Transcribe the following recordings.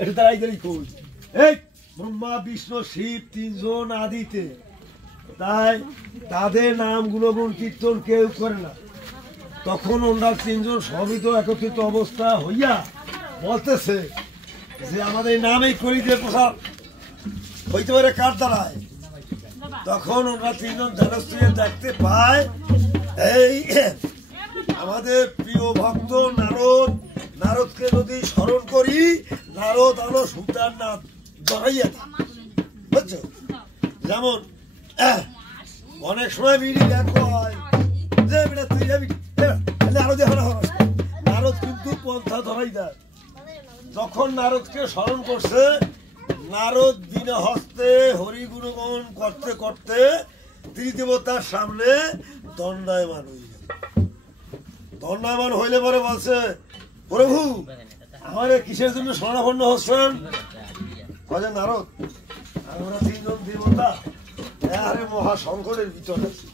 এটা তারাই গেলি কই এই ব্রহ্মা বিষ্ণু শিব তিনজন আদিতে, তাই তাদের নাম গুণগুণ কীর্তন কেউ করে না। তখন ওনারা তিনজন সবই তো একত্রিত অবস্থা হইয়া বলতেছে যে আমাদের নামেই করি যে প্রসাদ হইতে পারে কার দ্বারায়। তখন ওনারা তিনজন ধ্যানস্থিরে দেখতে পায় এই আমাদের প্রিয় ভক্ত নারদ, নারদকে যদি স্মরণ করি নারদ আলো সুতার না জড়াইয়া বুঝছো। যেমন অনেক সময় বিড়ি দেখো হয় যে বেটা তুই যাবি আরো দেখো না, নারদ কিন্তু পন্থা ধরাই দেয়। যখন নারদকে স্মরণ করছে নারদ দিনে হস্তে হরিগুণগণ করতে করতে ত্রিদেবতার সামনে দণ্ডায়মান হয়ে গেল। দণ্ডায়মান হইলে পরে বলছে প্রভু আমার কিসের জন্য স্মরণাপন্ন হচ্ছেন? বলে নারদ আমরা তিনজন দেবতা আরে মহা সংকটের ভিতরে আছি।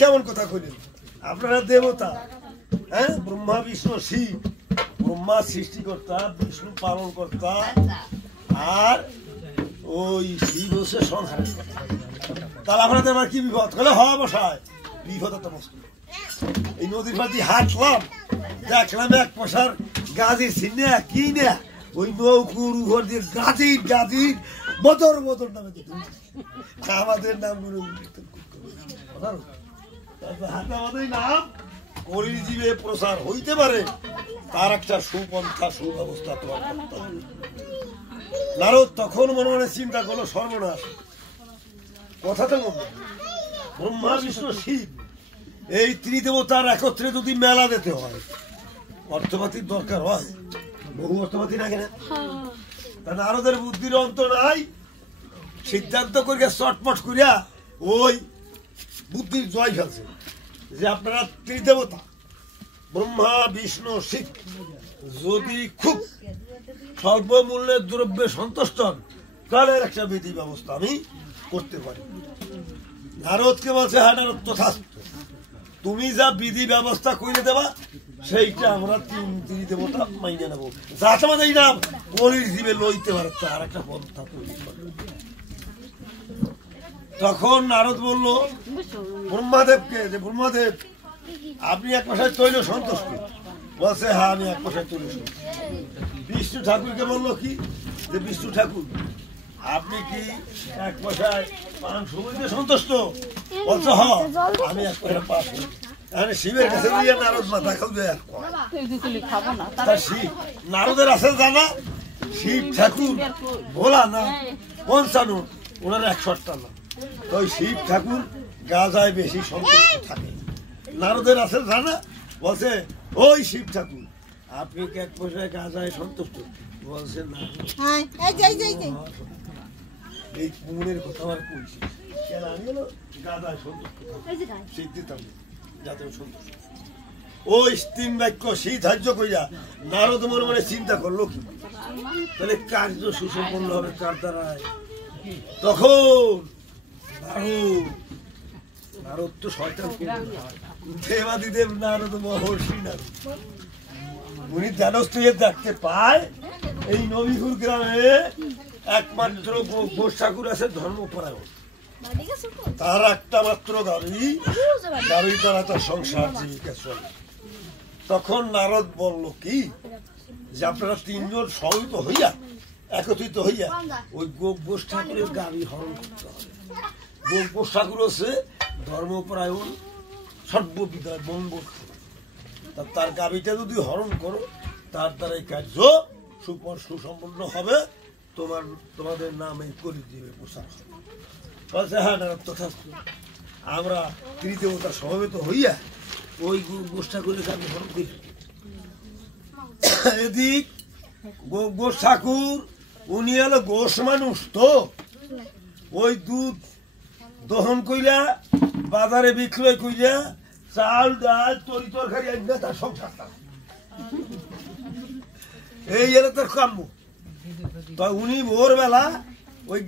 কেমন কথা কইলেন? আপনারা দেবতা, হ্যাঁ ব্রহ্মা বিষ্ণু শিব, ব্রহ্মা সৃষ্টিকর্তা, বিষ্ণু পালন কর্তা, আর ওই শিব হচ্ছে সংহার। তাহলে আপনাদের আমার কি বিপদ? বলে হওয়া বসায় বিপদ একটা বস্তু। এই নদীর পাড়ে হাঁটলাম, দেখলাম এক পয়সার গাজির চিনে কি না ওই নৌকুর উপর দিয়ে গাজির গাজির বদর বদর নামে দিত। আমাদের নাম গুলো আমাদের নাম কলির জীবে প্রসার হইতে পারে, তার একটা সুপন্থা সুব্যবস্থা তোমার করতে হবে। নারদ তখন মনে মনে চিন্তা করলো সর্বনাশ, কথা তো বলবো ব্রহ্মা বিষ্ণু শিব এই ত্রিদেবতার একত্রে যদি মেলা দিতে হয় অর্থপাতির দরকার হয়, বহু অর্থপাতি লাগে না। তা নারদের বুদ্ধির অন্ত নাই, সিদ্ধান্ত করিয়া চটপট করিয়া ওই বুদ্ধির জয় ফেলছে যে আপনারা ত্রিদেবতা ব্রহ্মা বিষ্ণু শিব যদি খুব স্বল্প মূল্যের দ্রব্যে সন্তুষ্ট হন তাহলে একটা বিধি ব্যবস্থা আমি করতে পারি। নারদকে বলছে হ্যাঁ নারদ তথাস্তু, তুমি যা বিধি ব্যবস্থা করে দেবা সেইটা আমরা ত্রিদেবতা মাইনে নেবো, যাতে আমাদের এই নাম কলির জীবে লইতে পারে তার একটা পন্থা তৈরি করবে। তখন নারদ বলল ব্রহ্মাদেবকে যে ব্রহ্মাদেব আপনি এক পয়সায় তৈল সন্তুষ্ট? বলছে হ্যাঁ আমি এক পয়সায় তৈল সন্তুষ্ট। বিষ্ণু ঠাকুরকে বললো কি যে বিষ্ণু ঠাকুর আপনি কি এক পয়সায় পান সুবিধে সন্তুষ্ট? বলছে হ্যাঁ আমি এক পয়সা পাস। শিবের কাছে নারদ মাথা শিব নারদের আছে জানা শিব ঠাকুর বলা না পঞ্চান্ন ওনার 100টা না, তো শিব ঠাকুর গাজায় বেশি সন্তুষ্ট থাকে। নারদের আছে জানা বলছে ওই শিব ঠাকুর আপনি কি এক পয়সায় গাজায় সন্তুষ্ট? বলছে না এই মনের কথা আর কইছি কেন আমি হলো গাজায় সন্তুষ্ট সেই দিতাম যাতে সন্তুষ্ট। ওই 3 বাক্য সেই ধার্য কইরা নারদ মনে মনে চিন্তা করলো কি তাহলে কার্য সুসম্পন্ন হবে কার দ্বারায়। তখন নারদ তো শয়তান দেবাদিদেব নারদ মহর্ষি নারদ উনি ধ্যানস্থ দেখতে পায় এই নবীপুর গ্রামে একমাত্র ঘোষ ঠাকুর আছে ধর্মপরায়ণ, তার একটা মাত্র গাড়ি দ্বারা তার সংসার জীবিকা চলে। তখন নারদ বলল কি যে আপনারা তিনজন সহিত হইয়া একত্রিত হইয়া ওই গোষ ঠাকুরের গাড়ি হরণ করতে হবে। গোষ ঠাকুর হচ্ছে ধর্মপরায়ণ সর্ববিধায় মঙ্গল, তার গাড়িটা যদি হরণ করো তার দ্বারা এই কার্য সুসম্পন্ন হবে, তোমাদের নামে করি দিবে প্রসার হবে। বলছে হ্যাঁ নারদ তথাস্তু, আমরা ত্রিদেবতা সমবেত হইয়া ওই গোষ ঠাকুরের গাড়ি হরণ করি। এদিক গোষ ঠাকুর উনি হলো গোষ মানুষ, তো ওই দুধ দহন কইরা বাজারে বিক্রয় কইরা চাল ডাল তরি তরকারি আনবে তার সংসার এই এলো তার কাম্য। তো উনি ভোরবেলা ওই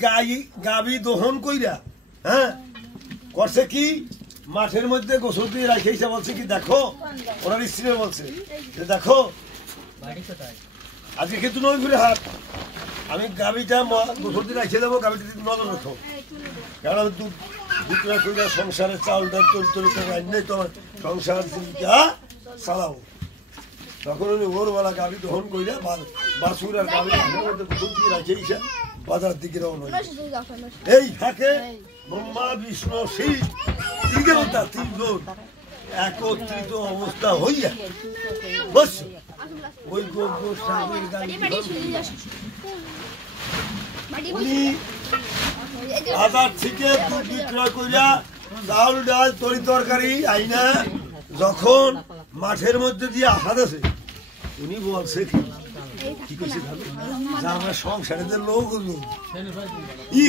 গাবি দহন কইরা হ্যাঁ করছে কি মাঠের মধ্যে গোসল দিয়ে রাখিয়েছে। বলছে কি দেখো ওনার স্ত্রী বলছে যে দেখো আজকে কিন্তু নয় ঘুরে হাত আমি গাবিটা বছর দিন রাখিয়ে দেবো, গাবিটা নজর রাখো, কারণ আমি দুপুরা করে সংসারের চাউলটা তরি রান্নাই তোমার সংসার জীবিকা চালাবো। তখন উনি ভোরবেলা গাবি দহন কইরা বাছুর আর গাবি দিয়ে রাখিয়ে বাজার দিকে রওনা। এই ফাঁকে ব্রহ্মা বিষ্ণু শিব তিনটা তিনজন একত্রিত অবস্থা হইয়া বস ওই উনি বাজার থেকে দুধ বিক্রয় করিয়া চাউল ডাল তরি তরকারি আইনা যখন মাঠের মধ্যে দিয়ে আসাতেছে উনি বলছে কি করছে যে আমরা সংসারের লোক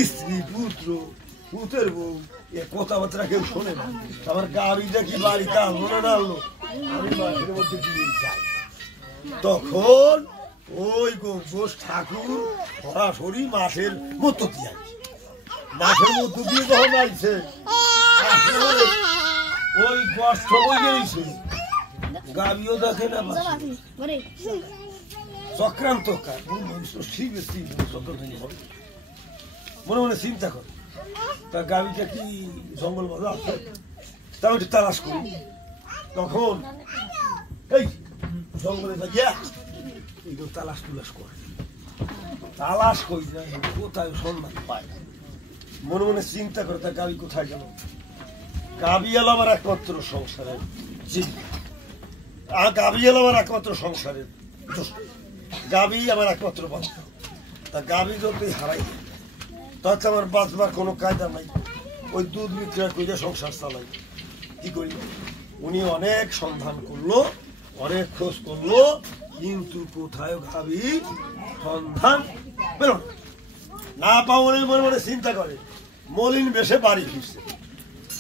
স্ত্রী পুত্র পুতের বউ এ কথাবার্তা কেউ শোনে না, আমার গাড়িটা কি বাড়িতে আনলো না না আনলো আমি মাঠের মধ্যে দিয়ে যাই। তখন ওই গোষ ঠাকুর সরাসরি মাঠের মধ্য দিয়ে মাঠের মধ্য দিয়ে যখন আইছে ওই গর্ত বই গেছে গাড়িও দেখে না চক্রান্ত মনে মনে চিন্তা করে তার গাড়িটা কি জঙ্গল বাজা আছে তা একটু তালাশ করি। তখন এই জঙ্গলে গিয়া এইগুলো তালাশ তুলাশ করে তালাশ করি না কোথায় সন্ধান পায়, মনে মনে চিন্তা করে তার গাড়ি কোথায় গেল। গাবি এলো আমার একমাত্র সংসারের জীবিকা, আর গাবি এলো আমার একমাত্র সংসারের গাবি আমার একমাত্র বাচ্চা, তা গাবি যদি হারাই তাতে আমার বাঁচবার কোনো কায়দা নাই, ওই দুধ বিক্রয় করে সংসার চালাই। কি করি উনি অনেক সন্ধান করলো অনেক খোঁজ করলো কিন্তু কোথায় গাবি সন্ধান পেল না পাওয়ার মনে মনে চিন্তা করে মলিন বেশে বাড়ি ফিরছে।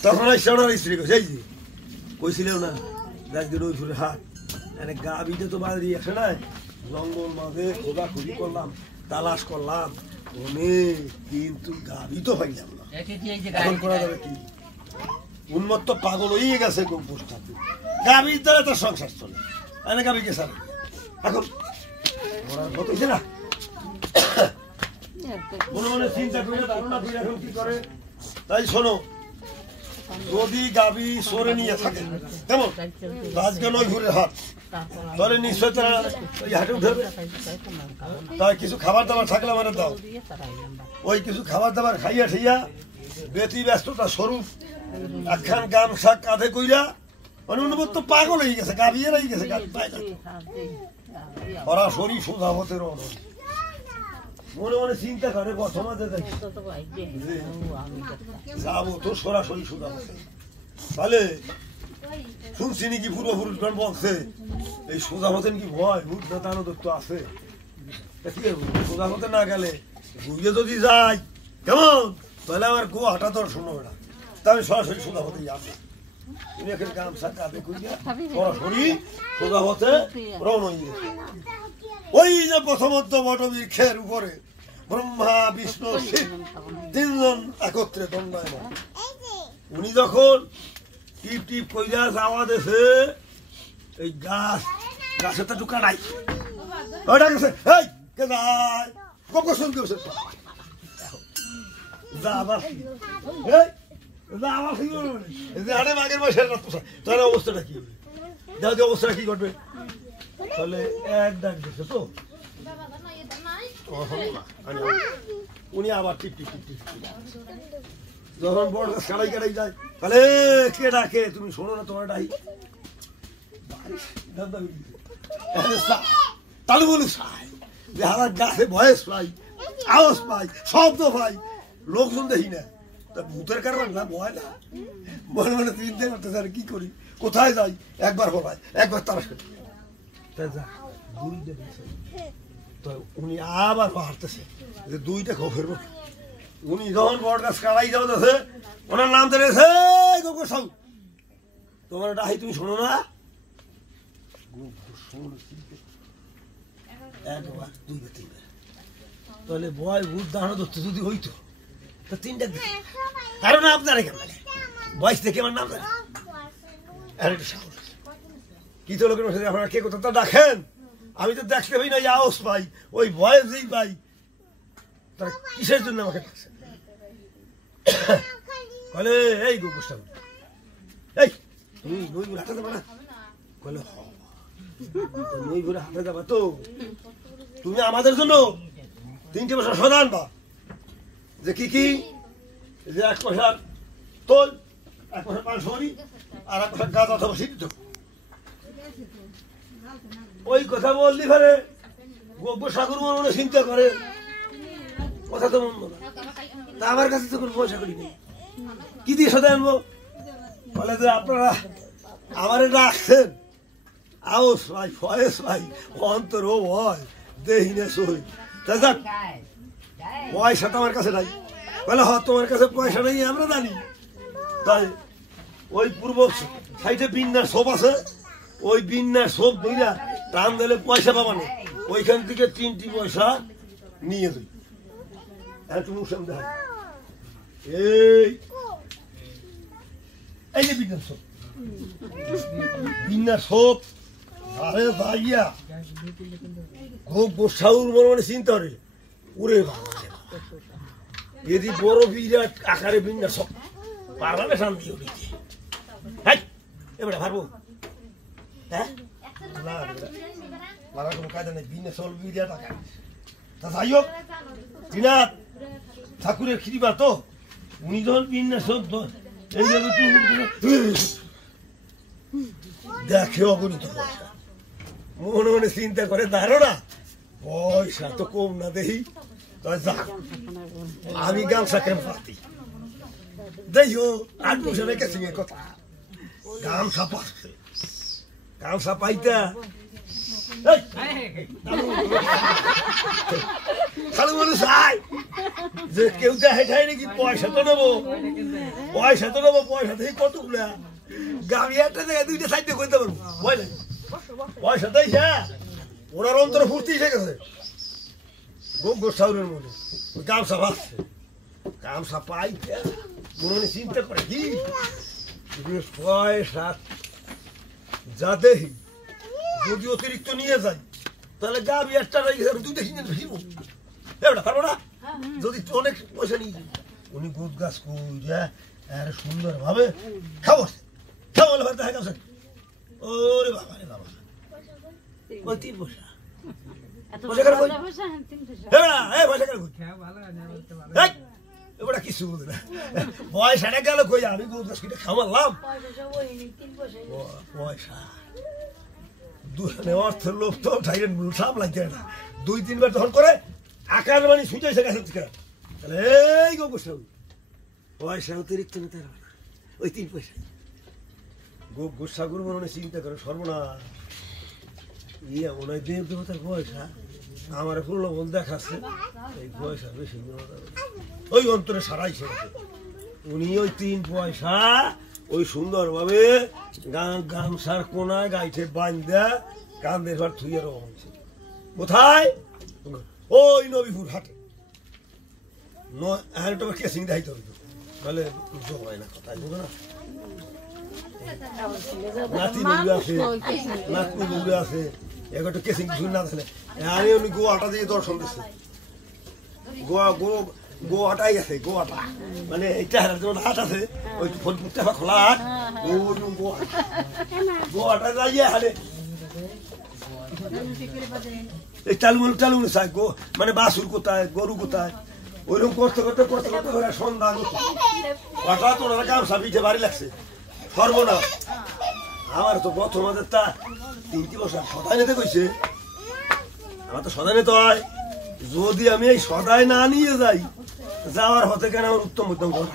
তখন এসে ওনার স্ত্রী এই যে কইছিলেও না একদিন ওই ঘুরে হাত মানে গাবিটা তো বাড়ি আসে নাই, জঙ্গল মাঝে খোঁজাখুঁজি করলাম তালাশ করলাম অনেক কিন্তু গাবি তো পাইলাম না, এখন করা যাবে কি? উন্মত্ত পাগল হয়ে গেছে গোপোষ ঠাকুর, গাবির দ্বারা তার সংসার চলে এনে গাবিকে সারে এখন হতেছে না। মনে মনে চিন্তা করে ধারণা করে এখন কি করে তাই শোনো, যদি গাবি সরে নিয়ে থাকে কেমন আজকে নয় ঘুরে হাট তাহলে নিশ্চয় তারা ওই হাটে উঠে তাই কিছু খাবার দাবার থাকলে আমার দাও, ওই কিছু খাবার দাবার খাইয়া ঠাইয়া বেতি ব্যস্ততা স্বরূপ একখান গামছা কাঁধে কইরা মানে অনুভব তো পাগল হয়ে গেছে গাবিয়ে রয়ে গেছে সরাসরি সুধামতের অনন্ত মনে মনে চিন্তা করে বর্তমানে যাবো তো সরাসরি সুধামতে। তাহলে শুনছি নাকি পূর্বপুরুষগণ বলছে এই সুধামতেন কি ভয় ভূত না তার তো আছে, সুধামতে না গেলে ঘুরে যদি যাই কেমন তাহলে আমার গো হাঁটা দর্শন হবে না, তা আমি সরাসরি সুধামতেই আসি। উনি এখন গামছা কাঁধে করিয়া সরাসরি সুধামতে রওনা হয়ে গেছে। ওই যে প্রথমত বটবৃক্ষের উপরে ব্রহ্মা বিষ্ণু শিব তিনজন একত্রে দণ্ডায়মান। উনি যখন টিপ টিপ কইরা যাওয়া দেশে এই গাছের তো টুকা নাই ওটা গেছে এই কে যায় কখন শুনতে যা আবার এই যা আবার আরে আগের মাসে তার অবস্থাটা কি হবে, দেখো অবস্থাটা কি ঘটবে। তাহলে এক ডাক দিচ্ছে তো উনি আবার টিপ টিপ টিপ টিপ যখন বড় গাছ কাটাই কাটাই যায় তাহলে কে ডাকে তুমি শোনো না তোমার ডাই তাহলে বলু চাই যে আমার গাছে ভয়েস পাই আওয়াজ পাই শব্দ পাই লোকজন দেখি না তা ভূতের কারণ না ভয় না মনে মনে চিন্তা করতে স্যার কি করি কোথায় যাই একবার হবাই একবার তারা তো উনি আবার হাঁটতেছে যে দুইটা খোফের মতো উনি যখন বড় গাছ কাটাই যাও যাচ্ছে ওনার নাম দাঁড়িয়েছে সাউ তোমার ডাহি তুমি শোনো না একবার দুইবার তিনবার তাহলে ভয় ভূত দাঁড়ানো ধরতে যদি হইতো তা তিনটা কারণ আপনারা কেমন বয়স থেকে আমার নাম জানে আর একটু সাহস কি তো লোকের আপনারা কে কোথাও ডাকেন আমি তো দেখতে পাই না আওস পাই, ওই ভয়ে যেই পাই। তারা কিসের জন্য আমাকে ডাকছে? বলে এই গোষ্ঠা, এই তুমি নইগুলো হাঁটা যাবা না? বলে নইগুলো হাঁটা যাবা তো? তুমি আমাদের জন্য 3টে পয়সা সদা আনবা। যে কি কি? যে 1 পয়সার তোল, 1 পয়সার পান সরি, আর 1 পয়সার গাছ অথবা সিদ্ধ। ওই কথা বললি ফেরে সাগর মনে চিন্তা করে, কথা তো মন্দ না। তা আমার কাছে তো কোনো পয়সা করি নেই, কি দিয়ে সদা আনবো? বলে যে আপনারা আমার ডাকছেন আওস ভাই, ফয়েস ভাই, অন্তর ও ভয় দেহি না সই। তা যাক, পয়সা তো আমার কাছে নাই। বলে হ, তোমার কাছে পয়সা নেই আমরা জানি। তাই ওই পূর্ব সাইডে বিন্যার সোপ আছে, ওই বিন্যার সোপ বইরা টান দিলে পয়সা পাবা না। ওইখান থেকে 3টি পয়সা নিয়ে যাই। একটু মুসলাম দেখ, এই যে বিন্যার সোপ, বিন্যার সোপ। আরে ভাইয়া খুব গোসাউর মনে মনে চিন্তা করে, ওরে বাবা এদি বড় বিরাট আকারে বিন্যাস সব পারবে শান্তি হয়ে এবারে পারবো? হ্যাঁ না মারা কোনো কায়দা নেই, বিন্যাস বিরাট আকার। তা যাই হোক, দিনাথ ঠাকুরের খিরিবা তো, উনি যখন বিন্যাস এইভাবে দেখে অগণিত পয়সা, মনে মনে চিন্তা করে ধারণা পয়সা তো কম না দেখি, আমি গামছা কেন পাতি দেখো 8 বছরের কাছে কথা গামছা পাচ্ছে, গামছা পাইতা খালি মনে চাই যে কেউ দেখে খাই নাকি পয়সা তো নেবো, পয়সা তো নেবো, পয়সা থেকে কতগুলা গাড়ি একটা জায়গায় 2টা সাইডে করতে পারবো, ভয় নাই। পয়সা দেয় ওনার অন্তরে ফুর্তি এসে গেছে গোসাউরের মনে, গামছা ভাসছে, গামছা পাই মনে চিন্তা করে কি পয়সা যা দেখি যদি অতিরিক্ত নিয়ে যাই তাহলে গাবি একটা 2টা কিনে ফিরব, এবার পারবো না। যদি অনেক পয়সা নিয়ে যাই, উনি গোদ গাছ করে সুন্দর ভাবে খাবো খাবো দেখা গামছা, ওরে বাবা রে বাবা, ওই 3 পয়সা কিছু পয়সাটা গেল কই, আমি খাওয়ালাম পয়সা অর্থের লোভ তো সামলাইতে না। 2-3 বার তখন করে আকার মানে ছুটেছে গেছে, তাহলে এই গো পয়সা অতিরিক্ত নিতে পারবে না, ওই 3 পয়সা। গোসাগুর মনে চিন্তা করে সর্বনাশ, ইয়া মনে হয় দেব দেবতার পয়সা আমার প্রলোভন দেখাচ্ছে, এই পয়সা বেশি ওই অন্তরে সারাইছে। উনি ওই 3 পয়সা ওই সুন্দরভাবে গামছার কোনায় গাইতে বান্ধা কান্দের ঘর থুইয়ে রকম কোথায়, ওই নবীপুর হাটে কেসিং দেখাইতে হবে, তাহলে জমায় না কোথায় বুঝো না। নাতি বলবে আছে, নাতনি বলবে আছে, একটা কেসিং কিছু না থাকে। আমি উনি গোয়াটা দিয়ে দর্শন দিচ্ছে, গোয়াটাই আছে, গোয়াটা মানে এটা যেমন হাট আছে ওই ফলপুরটা খোলা হাট, গোয়াটা যাইয়ে হাটে এই টালুমুল চাই মানে বাসুর কোথায় গরু কোথায়, ওইরকম করতে করতে করতে করতে সন্ধ্যা হঠাৎ ওনারা গামছা পিঠে বাড়ি লাগছে, সর্বনাশ। আমার তো প্রথম তা 3 বছর সদাই নিতে কইছে, আমার তো সদাই নিতে হয়। যদি আমি এই সদাই না নিয়ে যাই, যাওয়ার হতে কেন আমার উত্তম উদ্যম করে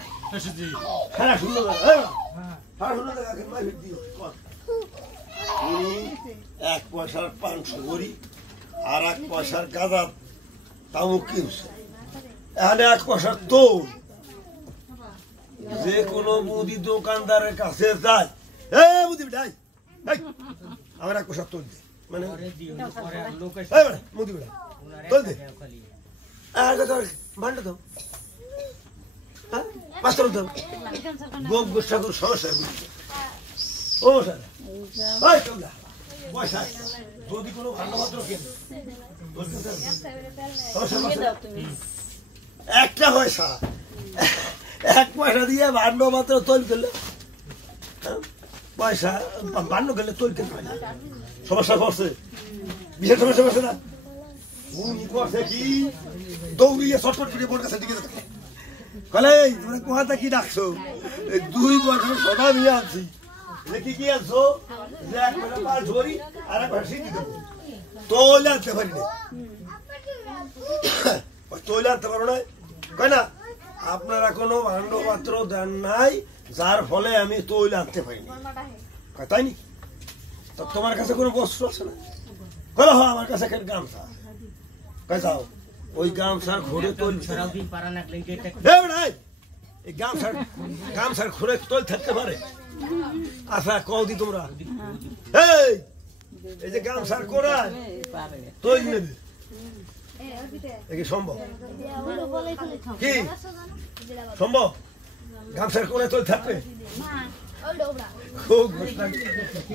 হ্যাঁ সুন্দর 1 পয়সার 500 করি আর 1 পয়সার গাঁদা তাও কিনছে, এখানে 1 পয়সার তোল। যে কোনো মুদি দোকানদারের কাছে যায়, মুদি বিটাই আমার 1 পয়সার তোল দে, মানে মুদি বিটা তোল দে, ভান্ডা দাও, মাস্টার দাও, গোপ গোষ্ঠা সমস্যা ও স্যার পয়সা যদি কোনো ভান্ডপত্র কেন একটা পয়সা 1 পয়সা দিয়ে ভান্ডপত্র তৈরি করলে পয়সা ভান্ড করলে তৈরি করতে হয় না সমস্যা করছে বিশেষ সমস্যা করছে না উনি করছে কি দৌড়িয়ে ছটফট করে বোর কাছে দিকে কলে তোমরা কোথাটা কি ডাকছো 2 বছর সদা নিয়ে আছি দেখি কি আছো যে 1 পয়সা পাল ঝরি আর 1 পয়সা দিতে তোলে আনতে পারি না তোলে আনতে পারো না কয় না আপনারা কোনো ভান্ডপত্র দেন নাই যার ফলে আমি তোলে আনতে পারিনি তাই নি তো তোমার কাছে কোনো বস্ত্র আছে না কলে হয় আমার কাছে একটা গামছা কয় যাও ওই গামছার ঘোরে তোল এই গামছার ঘোরে তোল থাকতে পারে আচ্ছা কদি তোমরা এই যে গামছার কোরায় তোল নেবে কি সম্ভব কি সম্ভব গামছার কোরায় তোল থাকবে খুব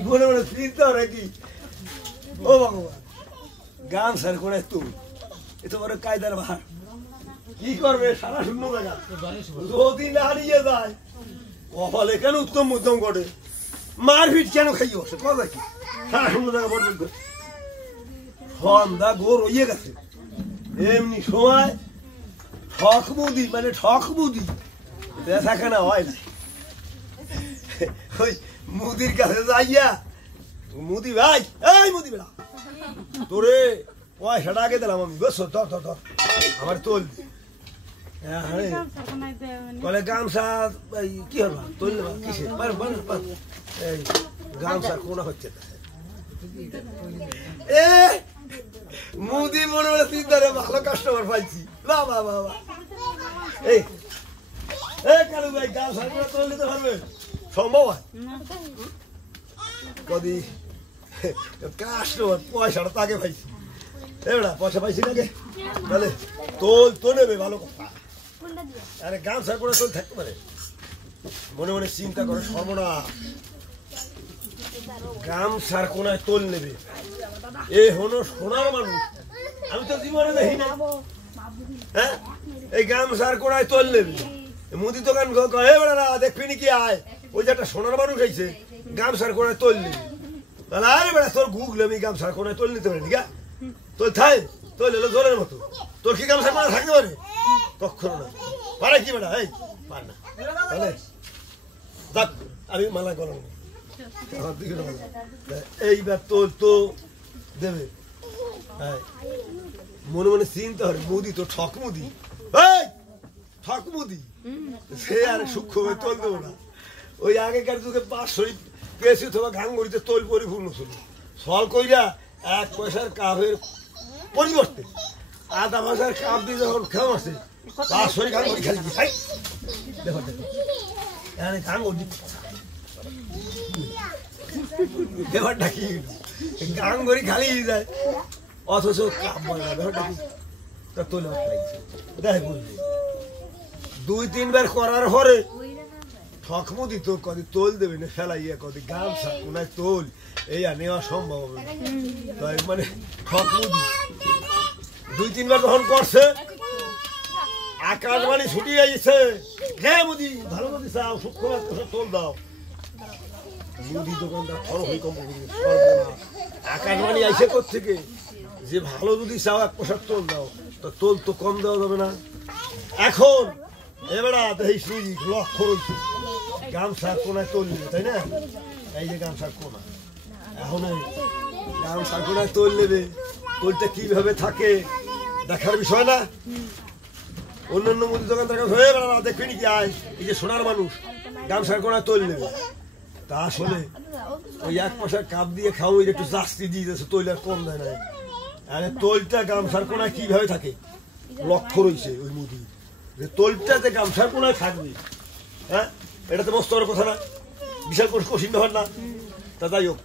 মনে মনে চিন্তা ওরা কি ও ভগবান গামছার কোরায় তুল এ তো বড় কায়দার বাহার কি করবে সারা শূন্য জায়গা যদি না হারিয়ে যায় কপালে কেন উত্তম মধ্যম ঘটে মারপিট কেন খাই বসে কথা কি সারা শূন্য জায়গা পর্যন্ত সন্ধ্যা গোর হইয়ে গেছে এমনি সময় ঠক বুদি বেচা কেনা হয় না ওই মুদির কাছে যাইয়া মুদি ভাই এই মুদি বেড়া তোরে পয়সাটা আগে দিলাম আমি বসো ধর আমার তোল বলে গামছা কি হল তোল কিসে এই গামছা কোনা হচ্ছে এ মুদি মনে মনে চিন্তা রে ভালো কাস্টমার পাইছি বাবা বাবা এই কালু ভাই গামছা কোনা তোল নিতে পারবে সম্ভব হয় কদি কাস্টমার পয়সাটা তাকে পাইছি এবার পয়সা পাইছি নাকি তাহলে তোল তো নেবে ভালো কথা আরে গামছা করে তোল থাকতে পারে মনে মনে চিন্তা করে সর্বনাশ গামছার কোনায় তোল নেবে এ হলো সোনার মানুষ আমি তো জীবনে দেখি না হ্যাঁ এই গামছার কোনায় তোল নেবে মুদি দোকান দেখবি নাকি আয় ওই যে একটা সোনার মানুষ আইছে গামছার কোনায় তোল নেবে তাহলে আরে বেড়া তোর গুগলে আমি গামছার কোনায় তোল নিতে পারি ঠিক আছে তোর থাই তোর এলো জলের মতো তোর কি গামছা কোনা থাকতে পারে কখনো না পারে কি বেটা এই পার না তাহলে দেখ আমি মালা গলাম এইবার তোর তো দেবে হ্যাঁ মনে মনে চিন্তা হবে মুদি তো ঠক মুদি সে আর সূক্ষ্ম তোল দেবো না ওই আগেকার যুগে 500 পেয়েছি তোমার ঘাঙ্গুড়িতে তোল পরিপূর্ণ ছিল ফল কইরা 1 পয়সার কাপের পরিবর্তে 1/2 পয়সার কাপ দিয়ে যখন খাওয়া আছে 500 ঘাঙ্গুড়ি খালি খাই দেখো ঘাঙ্গুড়ি ব্যাপারটা কি ঘাঙ্গুড়ি খালি যায় অথচ কাপ বলে না ব্যাপারটা কি তা তোলে দেখ বলবি 2-3 বার করার পরে ঠকমুদি তো কদি তোল দেবে না ফেলাইয়া কদি গামছা কোনায় তোল এই আর নেওয়া সম্ভব হবে না তাই মানে ঠকমুদি 2-3 বার যখন করছে আকাশবাণী ছুটি আইছে হ্যাঁ মুদি ভালো মতো চাও সূক্ষ্ম তোল দাও মুদি দোকানদার খরচ হয়ে কম আকাশবাণী আইসে কোথেকে যে ভালো যদি চাও 1 পয়সা তোল দাও তো তোল তো কম দেওয়া যাবে না এখন এবারে দেখিস লক্ষ্য রয়েছে গামছার কোনায় তোল নেবে তাই না এই যে গামছার কোনা এখন গামছার কোনায় তোল নেবে তোলটা কিভাবে থাকে দেখার বিষয় না অন্যান্য মুদি দোকানদার কাছে হয়ে বেড়া দেখবি নাকি আয় এই যে সোনার মানুষ গামছার কোনায় তোল নেবে তা আসলে ওই 1 পয়সার কাপ দিয়ে খাও একটু জাস্তি দিয়ে দিয়েছে তোল আর কম দেয় না আরে তোলটা গামছার কোনায় কিভাবে থাকে লক্ষ্য রয়েছে ওই মুদি যে তোলটা যে গামছার কোনায় থাকবে হ্যাঁ এটা তো মস্ত কথা না বিশাল কঠিন ব্যাপার না তা যাই হোক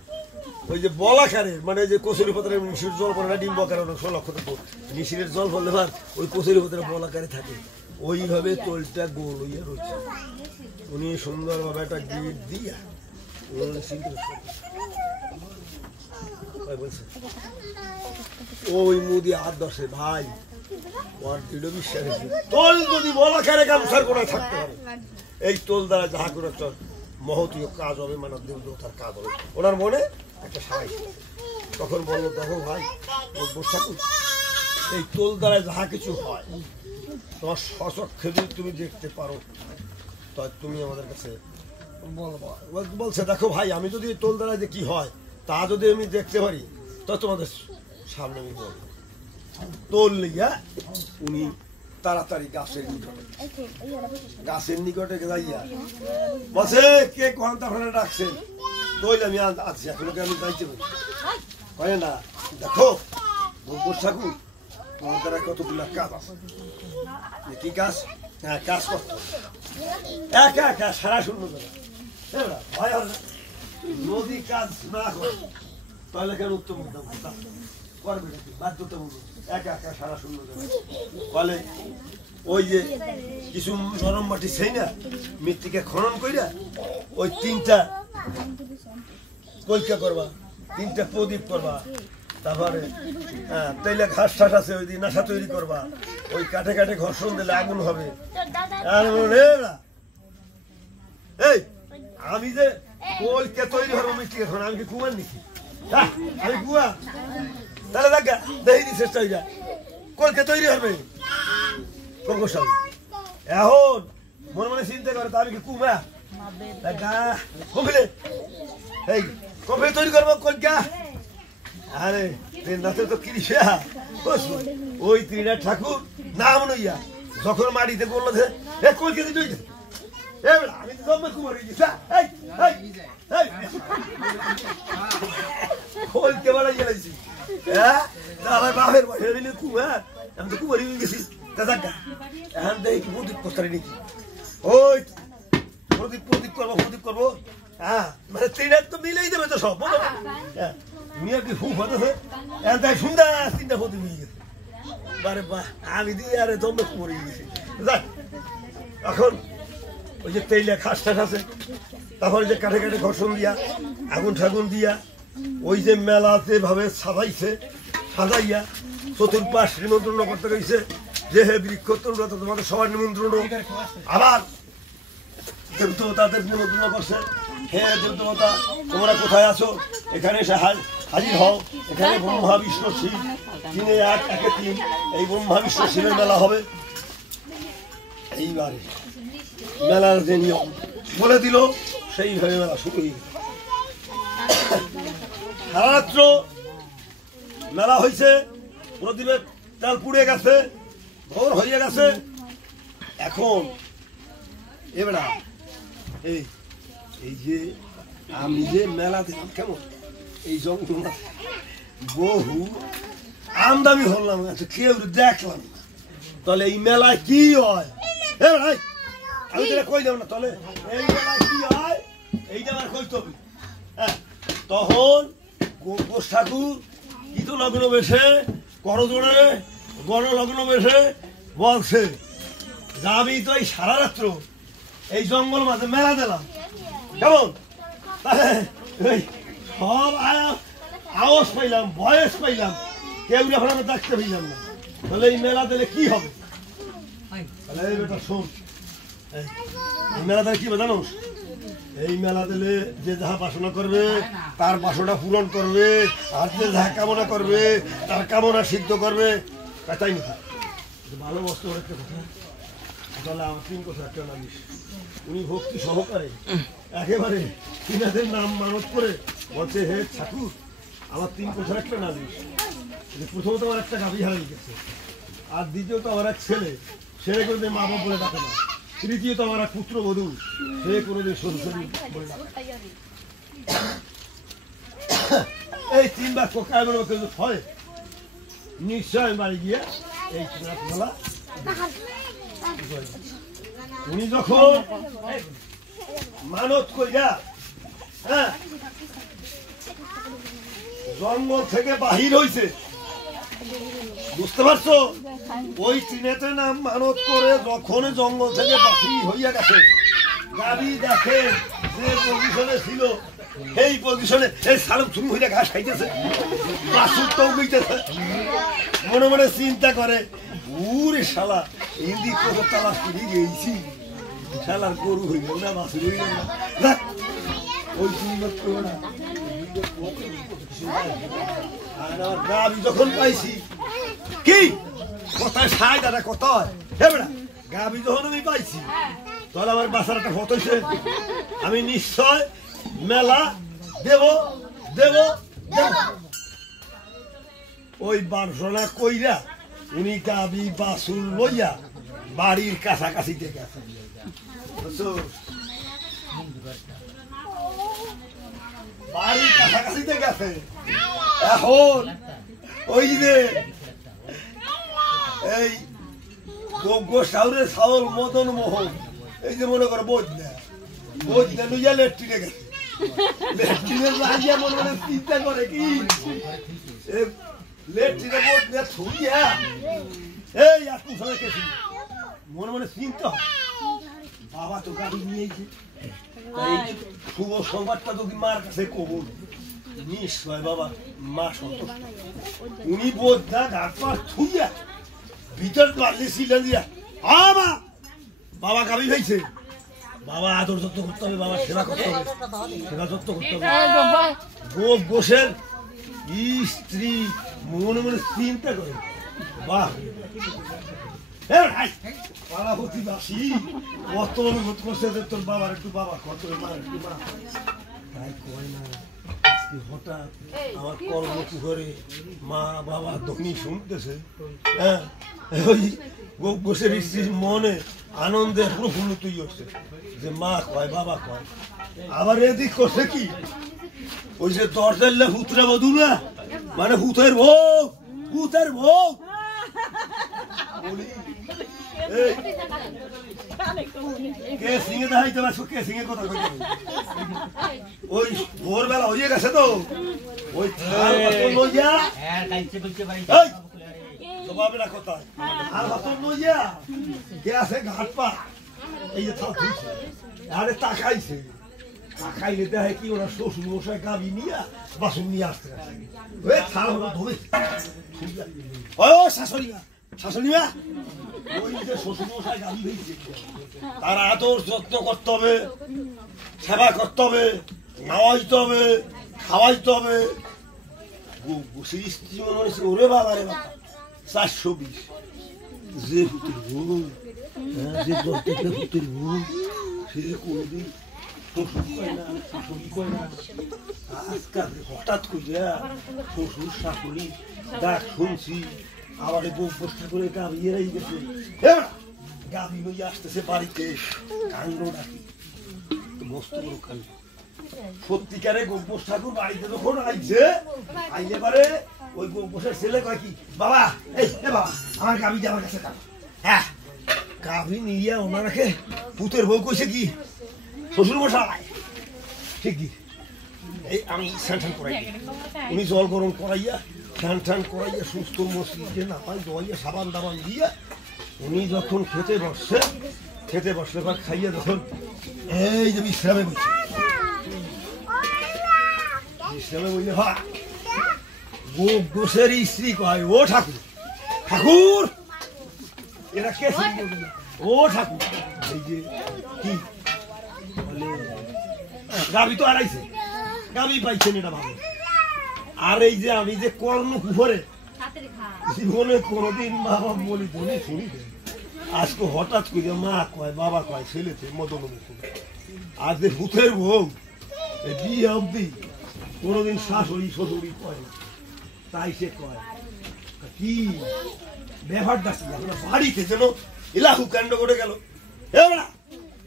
ওই যে বলাকারের মানে যে কচুরি পাতার নিশির জল পড়ে না ডিম্ব আকারে অনেক লক্ষ্য থাকবো নিশিরের জল ফল দেবার ওই কচুরি পাতার বলাকারে থাকে ওইভাবে তোলটা গোল হইয়া রয়েছে উনি সুন্দরভাবে একটা গিট দিয়া বলছে ওই মুদি হাত ধরছে ভাই ওর দৃঢ় বিশ্বাস আছে তোল যদি বলাকারে গামছার গোড়ায় থাকতে পারে এই তোল দ্বারা যাহা করে একটা মহতীয় কাজ হবে মানে দেবতার কাজ হবে ওনার মনে একটা সাহায্য তখন বললো দেখো ভাই ঠাকুর এই তোল দ্বারা যাহা কিছু হয় তোমার স্বচক্ষে যদি তুমি দেখতে পারো তাই তুমি আমাদের কাছে বলছে দেখো ভাই আমি যদি তোল দ্বারা যে কি হয় তা যদি আমি দেখতে পারি তা তোমাদের সামনে আমি বলবো তোল লইয়া উনি তাড়াতাড়ি গাছের নিকটে যাইয়া বলছে কে কোন তাহলে ডাকছেন তোল আমি আছি এখন আমি যাইতে পারি কয় না দেখো ঠাকুর তোমার দ্বারা কতগুলা কাজ আছে কি কাজ হ্যাঁ কাজ করতে একা একা সারা শূন্য ভয় নদী কাজ না করে তাহলে কেন উত্তম করবে বাধ্যতামূলক একা একা সারা শূন্য বলে ওই যে কিছু নরম মাটি সেই না মৃত্তিকা খনন কইরা ওই তিনটা কলকা করবা তিনটা প্রদীপ করবা তারপরে তাইলে ঘাস ঠাস আছে ওই নাশা তৈরি করবা ওই কাঠে কাঠে ঘর্ষণ দিলে আগুন হবে এই আমি যে কলকা তৈরি হবো মৃত্তিকা খনন আমি কি কুমার নাকি আমি কুয়া তাহলে দেখা দেখি চেষ্টা হয়ে যায় কলকা তৈরি হবে কঙ্কশাল এখন মনে মনে চিন্তা করে তা আমি কি কুমা কমলে এই কমলে তৈরি করবো কলকা আরে নাচের তো কিরিসা ওই ত্রিনাথ ঠাকুর নাম নইয়া যখন মাটিতে বললো যে কলকাতে তৈরি আমি তো জন্মে কুমার হয়ে গেছি কলকে বাড়াই গেছি আমার বাপের বয়সে দিলে কুমার আমি তো কুমারি হয়ে গেছি এখন দেখি প্রদীপ পোস্টারে নাকি ওই প্রদীপ করবো হ্যাঁ মানে ত্রিনাথ তো মিলেই দেবে তো সব বলো মিয়া কি খুব হতেছে তাই সুন্দর তিনটা প্রদীপ হয়ে গেছে বারে বাহ আমি দিয়ে আরে জন্মে কুমার হয়ে গেছি এখন ওই যে তেইলা খাস ঠাস আছে তারপরে যে কাঠে কাঠে ঘর্ষণ দিয়া আগুন ঠাগুন দিয়া ওই যে মেলাতে ভাবে সাজাইয়া চতুর্পাশ নিমন্ত্রণ করতে গেছে যে হে বৃক্ষ তোমাদের সবার নিমন্ত্রণ আবার দেবতাদের নিমন্ত্রণ করছে হে দেবতা তোমরা কোথায় আছো এখানে এসে হাজির হও এখানে ব্রহ্মা বিষ্ণু শিব 3 1 1 3 এই ব্রহ্মা বিষ্ণু শিবের মেলা হবে এইবারে মেলার যে নিয়ম বলে দিল সেইভাবে মেলা শুরু হয়ে গেল সারারাত্র মেলা হয়েছে প্রদীপের তেল পুড়ে গেছে ভোর হয়ে গেছে এখন এবারে এই যে আমি যে মেলা দিলাম কেমন এই জঙ্গল বহু আমদামি হলাম কেউ দেখলাম না তাহলে এই মেলায় কি হয় ভাই আমি তোরা কই দেব না তাহলে এই মেলায় কি হয় এইটা আমার কইতে হবে তখন গোস ঠাকুর গীত লগ্ন বেশে করজোড়ে গণ লগ্ন বেশে বলছে যে আমি তো এই সারা রাত্র এই জঙ্গল মাঝে মেলা দিলাম কেমন সব আওয়াজ পাইলাম বয়স পাইলাম কেউ যখন আমি দেখতে পাইলাম না তাহলে এই মেলা দিলে কি হবে তাহলে এই বেটা শোন এই মেলা দিলে কি হবে জানো এই মেলা দিলে যে যাহা বাসনা করবে তার বাসনা পূরণ করবে আর যে যাহা কামনা করবে তার কামনা সিদ্ধ করবে তাই না ভালো বস্তু একটা কথা তাহলে আমার 3 কথা একটা নামিস উনি ভক্তি সহকারে একেবারে তিনাদের নাম মানত করে বলছে হে ঠাকুর আমার 3 কথা একটা নামিস প্রথমত আমার একটা গাভী হারিয়ে গেছে আর দ্বিতীয়ত আমার এক ছেলে করে মা বাপ বলে ডাকে না তৃতীয়ত আমার এক পুত্রবধূ সে কোনোদিন সরস্বতী বলে ডাকে এই 3 বাক্য কায়মের কিন্তু হয় নিশ্চয় বাড়ি গিয়ে এই মেলা উনি যখন মানত কইরা জঙ্গল থেকে বাহির হইছে বুঝতে পারছো ওই ত্রিনাথের নাম মানত করে যখন জঙ্গল থেকে বাহির হইয়া গেছে গাড়ি দেখে যে পজিশনে ছিল এই পজিশনে এই সালাম শুরু হইলে ঘাস খাইতেছে বাসুর তো উঠেছে মনে মনে চিন্তা করে উরে শালা হিন্দি কত তালাশ করে গেছি শালার গরু হইল না বাসুর হইল না ওই চিন্তা করো না আর আমার গাবি যখন পাইছি কি কোথায় সাই দাদা কত হয় হে বেড়া গাবি যখন আমি পাইছি তাহলে আমার বাসার একটা ফটো হয়েছে আমি নিশ্চয় মেলা দেব দেব দেব ওই বাসনা কইরা উনি গাবি বাসুর লইয়া বাড়ির কাছাকাছিতে গেছে বাড়ির কাছাকাছিতে গেছে এখন ওই যে এই গোসাউরের চাউল মদন মোহন এই যে মনে করো বোঝনা লইয়া লেট্রিনে গেছে লেট্রিনের লাগিয়া মনে মনে চিন্তা করে কি লেট্রিনে বোঝনা ছুঁড়িয়া এই আর কুসলে গেছি মনে মনে চিন্তা বাবা তো গাড়ি নিয়েছে শুভ সংবাদটা তো কি মার কাছে কবুল নিশ্চয় বাবা মা সন্তুষ্ট উনি বোঝনা ঘাট পার ছুঁইয়া ভিতর পারলে ছিলেন দিয়া বাবা বাবা গাবি হয়েছে বাবা আদর যত্ন করতে হবে বাবা সেবা করতে হবে সেবা যত্ন করতে হবে গোসের স্ত্রী মনে মনে চিন্তা করে বাহ পাড়াপতি বাসি কত অনুরোধ করছে যে তোর বাবার একটু বাবা কত মা একটু মা তাই কয় না হঠাৎ আমার কর্মকুহরে মা বাবা ধনী শুনতেছে হ্যাঁ ওই গোসের স্ত্রীর মনে আনন্দে প্রফুল্লিত হচ্ছে যে মা কয় বাবা কয় আবার এদিক করছে কি ওই যে দরজাল্লা হুতরা বধু না মানে হুতের বউ কে সিংহে দেখাইতে পারছো কে সিংহে কথা কইতে ওই ভোরবেলা হয়ে গেছে তো ওই লইয়া জবাবেরা কথা আর হাতন লইয়া কে আছে ঘাট পা এই যে থাক আরে তাকাইছে তাকাইলে দেখে কি ওরা শ্বশুর মশাই গাবি নিয়া বাসন নিয়ে আসতে ওই থাল হলো ধরে ও শাশুড়িমা ওই যে শ্বশুর মশাই গাবি হয়েছে তার আদর যত্ন করতে হবে সেবা করতে হবে নাওয়াইতে হবে খাওয়াইতে হবে স্ত্রী মনে হয়েছে ওরে বাবা রে বাবা 420 যে হুতের বউ যে প্রত্যেকটা হুতের বউ সে কোনোদিন শ্বশুর কয় না শাশুড়ি কয় না আজকাল হঠাৎ কইরা শ্বশুর শাশুড়ি ডাক শুনছি আবার বউ বস্তা করে গাবি এরাই গেছে গাবি লইয়া আসতেছে বাড়িতে কাণ্ড ডাকি মস্ত বড় কাণ্ড সত্যিকারে গোপোষ ঠাকুর বাড়িতে যখন আইছে আইলে পারে ওই গোপোষের ছেলে কয় কি বাবা এই বাবা আমার গাবি যাওয়ার কাছে যাবো হ্যাঁ গাবি নিয়ে ওনারাকে পুতের বউ কইছে কি শ্বশুর মশাই ঠিক কি এই আমি স্নান করাই উনি জল গরম করাইয়া স্নান করাইয়া সুস্থ মসজিদে নামাই দোয়াইয়া সাবান দাবান দিয়া উনি যখন খেতে বসলে বা খাইয়া যখন এই যে বিশ্রামে বসে বললে হা গোসের স্ত্রী কয় ও ঠাকুর এরা কে ও ঠাকুর এই যে কি বলে গাবি তো আড়াইছে গাবি পাইছেন এটা ভালো আর এই যে আমি যে কর্ণ কুহরে জীবনে কোনোদিন মা বাবা বলি বলে শুনি আজকে হঠাৎ করে মা কয় বাবা কয় ছেলেতে মদন মুখ আজ যে ভূতের বউ বিয়ে অব্দি কোনোদিন শাশুড়ি শ্বশুরি কয় তাই সে কয় কি ব্যাপারটা কি আমরা বাড়িতে যেন ইলাহু কাণ্ড করে গেল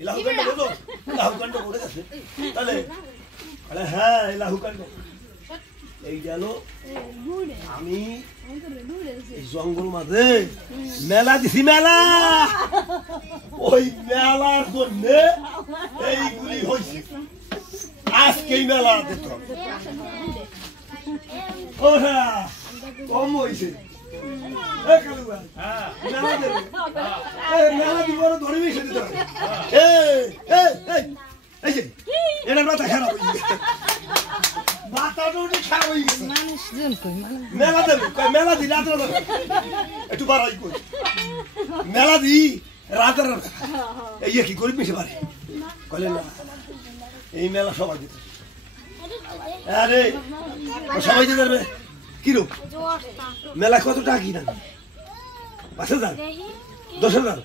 ইলাহু কাণ্ড করলো ইলাহু কাণ্ড করে গেছে তাহলে হ্যাঁ ইলাহু কাণ্ড এই গেল আমি জঙ্গল মাঝে মেলা দিছি মেলা ওই মেলার জন্য এইগুলি হয়েছে আজকেই মেলা দিত কম হয়েছে মেলা দিব ধরে মিশে দিতে এটার মাথা খারাপ হয়ে হয়ে গেছে মানুষজন কই মানুষ মেলা দেবে কয় মেলা দি রাতের দেবে একটু বাড়াই কই মেলা দি রাতের এই কি গরিব মিশে পারে কলে না এই মেলা সবাই দিতে আরে সবাই দিতে পারবে কিরূপ মেলা কত টাকা কি দাম 5,000 10,000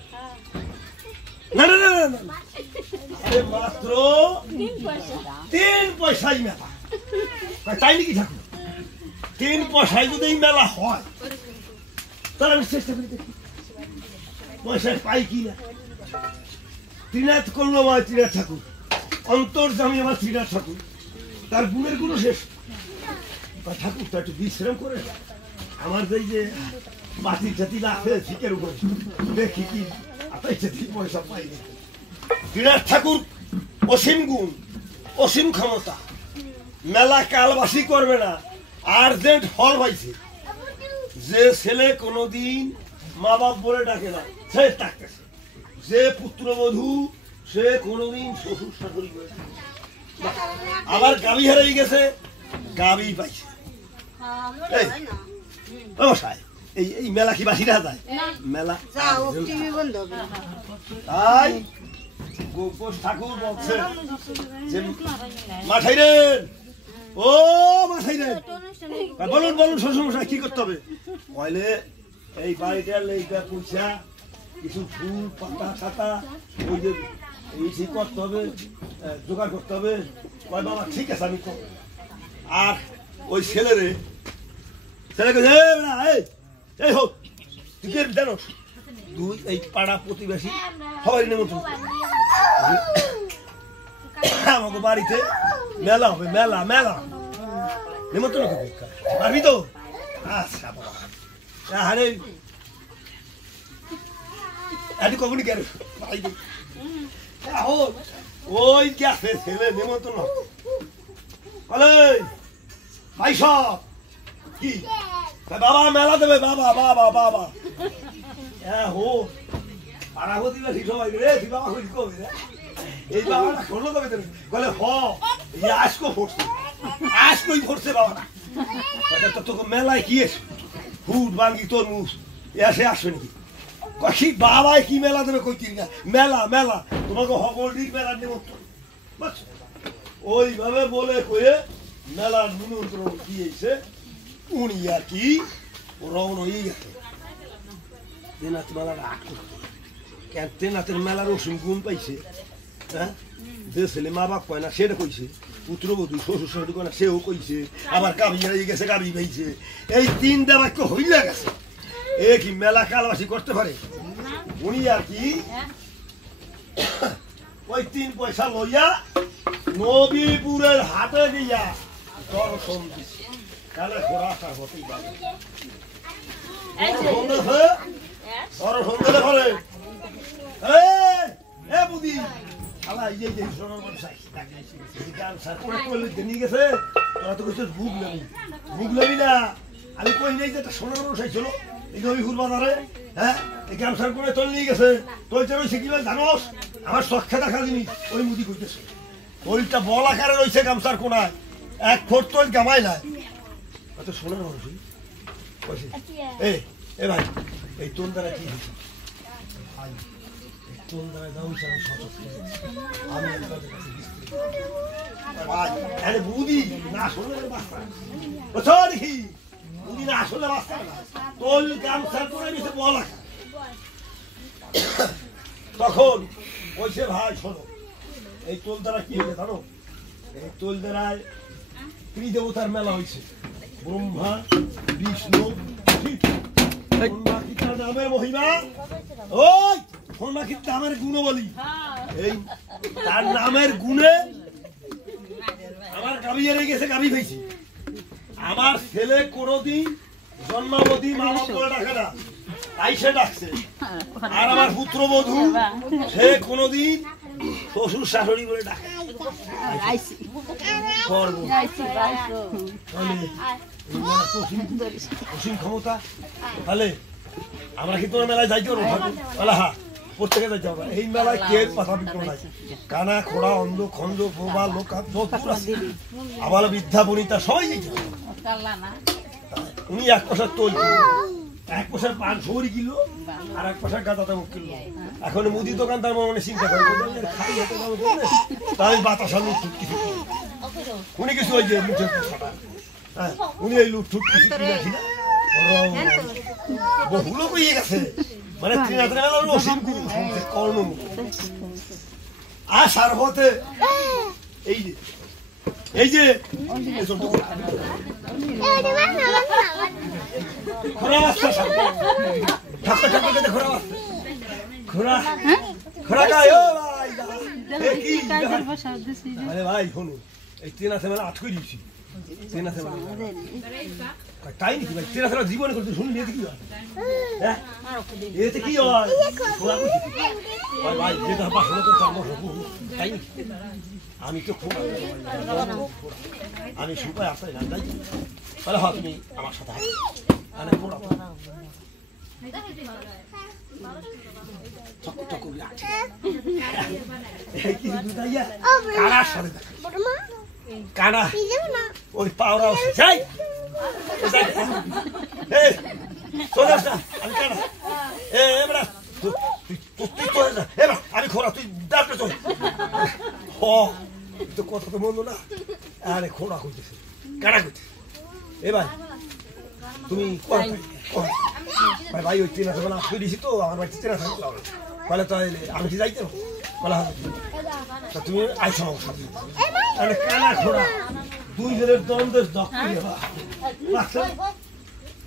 না না না না মাত্র 3 পয়সাই মেলা তাই নাকি ঠাকুর 3 পয়সায় যদি এই মেলা হয় তাহলে আমি চেষ্টা করি দেখি পয়সা পাই কি না ত্রিনাথ করলো আমার ত্রিনাথ ঠাকুর অন্তর্জামী আমার ত্রিনাথ ঠাকুর তার গুণের কোনো শেষ ঠাকুরটা একটু বিশ্রাম করে আমার এই যে মাটি চাতি রাখে ঠিকের উপর দেখি কি পয়সা পাইনি ত্রিনাথ ঠাকুর অসীম গুণ অসীম ক্ষমতা মেলা কালবাসী করবে না আর্জেন্ট ফল পাইছে যে ছেলে কোনোদিন মা বাপ বলে ডাকে না সে ডাকতেছে যে পুত্রবধূ সে কোনোদিন শ্বশুর শাশুড়ি আবার গাবি হারিয়ে গেছে গাবি পাইছে এই এই মেলা কি বাসি না যায় মেলা তাই গোপোষ ঠাকুর বলছে যে মাঠাই রে ও মাঠাই রে বলুন বলুন শ্বশুরমশাই কি করতে হবে কইলে এই বাড়িটা লেইটা পুছা কিছু ফুল পাতা ছাতা ওই যে এই করতে হবে জোগাড় করতে হবে কয় বাবা ঠিক আছে আমি করব আর ওই ছেলেকে এই হোক তুই কে জানো দুই এই পাড়া প্রতিবেশী সবাই নেমন্ত্রণ আমাকে বাড়িতে মেলা হবে মেলা মেলা নেমন্ত্রণ পারবি তো আচ্ছা বাবা আরে আরে কখনই কেন ওই গেছে ছেলে নেমন্ত্রণ বলে ভাই সব কি বাবা মেলা দেবে বাবা বাবা বাবা হ্যাঁ হো পাড়া প্রতিবেশী সবাই রে তুই বাবা কই কবি রে এই বাবাটা করলো তবে বলে হ এই আজকো ফোরছে আজকই ফোরছে বাবাটা তোকে মেলায় কি এসে ফুট বাঙ্গি তরমুজ এসে আসবে নাকি কী বাবাই কি মেলা দেবে কই না মেলা মেলা তোমাকে হগলডির মেলার নিমন্ত্রণ বুঝছো ওইভাবে বলে কয়ে মেলার নিমন্ত্রণ দিয়েছে উনি আর কি রওনা হয়ে গেছে তেনাথ মেলাটা আট করতে কেন তেনাথের মেলার অসীম গুণ পাইছে হ্যাঁ যে ছেলে মা বাপ কয় না সেটা কইছে পুত্রবধূ শ্বশুর শাশুড়ি কয় না সেও কইছে আবার গাবি হারিয়ে গেছে গাবি পাইছে এই তিনটা বাক্য হইলে গেছে এ কি মেলা কালবাসী করতে পারে উনি আর কি ওই 3 পয়সা লইয়া নবীপুরের হাটে দিয়া দর্শন দিচ্ছে কালে ঘোরাটা হতেই পারে দর্শন দিলে পারে এ বুদি আলা এই যে সোনার মানুষ নিয়ে গেছে তোরা তো কিছু বুক লবি না আমি কই নাই যে একটা সোনার মানুষ আইছিল এই নবীপুর বাজারে হ্যাঁ এই গামছার করে তোল নিয়ে গেছে তোল যে রয়েছে কিভাবে জানোস আমার চক্ষে দেখা জিনিস ওই মুদি কইতেছে তোলটা বল আকারে রয়েছে গামছার কোনায় 1 ফুট তোল গামাই নাই অত সোনার মানুষ এ ভাই এই তোল দ্বারা কি হয়েছে তোল দ্বারা গামছা আমি ভাই আরে বুদি না সোনার বাচ্চা বুঝছো দেখি বুদি না আসলে বাচ্চা তোল গামছার করে নিচে বল আকার তখন বলছে ভাই শোনো এই তোল দ্বারা কি হয়েছে জানো এই তোল দ্বারায় ত্রিদেবতার মেলা হয়েছে ব্রহ্মা বিষ্ণু নামের মহিমা ওই নামের গুণ বলি এই তার নামের গুণে আমার গাবি এড়ে গেছে গাবি পেয়েছি আমার ছেলে কোনোদিন জন্মাবধি মা বাপ করে ডাকে না তাই সে ডাকছে আর আমার পুত্রবধূ সে কোনোদিন শ্বশুর শাশুড়ি বলে ডাকে অসীম ক্ষমতা তাহলে আমরা কি তোমার মেলায় যাইতে পারবো হ্যাঁ প্রত্যেকে যাইতে হবে এই মেলায় কেউ কথা বিক্রি নাই কানা খোড়া অন্ধ খঞ্জ বোবা লোকা যত আছে আবার বৃদ্ধা বনিতা সবাই যাইতে হবে উনি 1 পয়সা তোল 1 পয়সার পান সরি কিলো আর 1 পয়সার গাঁদাটা মুখ কিলো এখন মুদি দোকানদার মনে চিন্তা করে খাই হতে যাবে তাই বাতাসা লুট ঠুট কিছু উনি কিছু ওই যে লুটের হ্যাঁ উনি এই লুট ঠুট কিছু কিনা কিনা বহু লোক হয়ে গেছে মানে ত্রিনাথের মেলার অসীম গুরু শুনছে কর্ণ আর সারবতে এই যে খোরা বাচ্চা ঠাকুর ঠাকুর খেতে খোরা বাচ্চা খোরা খোরা গায় ও ভাই আরে ভাই শোনো এই ত্রিনাথের মেলা আটকে দিয়েছি ত্রিনাথের মেলা তাই নাকি ভাই ত্রিনাথের জীবনে করতে শুনি এতে কি হয় হ্যাঁ এতে কি হয় ভাই যেটা বাসনা করতে তাই নাকি আমি তো খুব আমি সুপায় আসতে না তাই তাহলে হয় তুমি আমার সাথে মানে পড়া কানা ওই পাওরা যাই চলে আস আমি কানা এবার আমি খোরা তুই ডাক্তার চল তো কথা তো বললো না আরে খোড়া করতেছে কানা করতেছে এ ভাই তুমি ভাই ওই চেনা থাকবে না আসতে দিয়েছি তো আমার বাড়িতে চেনা থাকতে হবে বলে তো আমি কি যাইতে বলা হবে তা তুমি আইসো আমার সাথে তাহলে কানা খোড়া দুইজনের দ্বন্দ্বের